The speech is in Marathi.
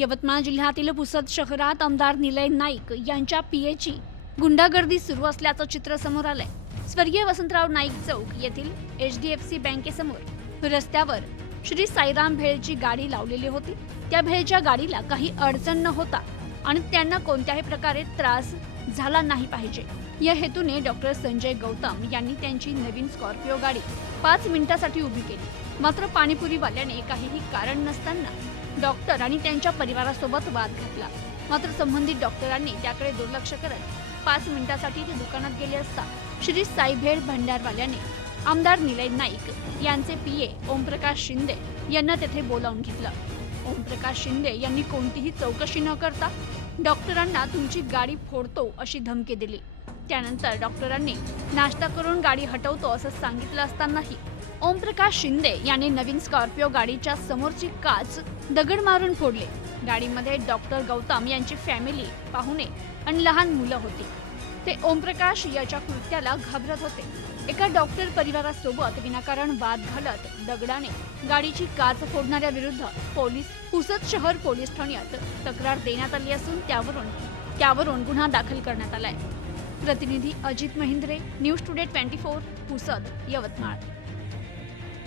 यवतमाळ जिल्ह्यातील पुसद शहरात आमदार निलय नाईक यांच्या पीएची गुंडागर्दी सुरू असल्याचं चित्र समोर आलंय. स्वर्गीय वसंतराव नाईक चौक येथील एच डी एफ सी बँकेसमोर रस्त्यावर श्री साईराम भेळची गाडी लावलेली होती. त्या भेळच्या गाडीला काही अडचण न होता आणि त्यांना कोणत्याही प्रकारे त्रास झाला नाही पाहिजे. या हेतूने डॉक्टर संजय गौतम यांनी त्यांची नवीन स्कॉर्पिओ गाडी पाच मिनिटासाठी उभी केली. मात्र पाणीपुरीवाल्याने काहीही कारण नसताना डॉक्टर आणि त्यांच्या परिवारासोबत वाद घातला. मात्र संबंधित डॉक्टरांनी त्याकडे दुर्लक्ष करत पाच मिनिटासाठी ते दुकानात गेले असता श्री साईभेड भंडारवाल्याने आमदार निलय नाईक यांचे पीए ओमप्रकाश शिंदे यांना तेथे बोलावून घेतलं. ओमप्रकाश शिंदे यांनी कोणतीही चौकशी न करता डॉक्टरांना तुमची गाडी फोडतो अशी धमकी दिली. त्यानंतर डॉक्टरांनी नाश्ता करून गाडी हटवतो असं सांगितलं असतानाही ओमप्रकाश शिंदे यांनी नवीन स्कॉर्पिओ गाडीच्या समोरची काच दगड मारून फोडले. गाडीमध्ये डॉक्टर गौतम यांची फॅमिली पाहुणे आणि लहान मुलं होती. ते ओमप्रकाश याच्या कृत्याला घाबरत होते. एका डॉक्टर परिवारासोबत विनाकारण वाद घालत दगडाने गाडीची काच फोडणाऱ्या विरुद्ध पोलीस पुसद शहर पोलीस ठाण्यात तक्रार देण्यात आली असून त्यावरून त्यावरून गुन्हा दाखल करण्यात आलाय. प्रतिनिधी Ajit Mahindre news today twenty four Pusad Yavatmal.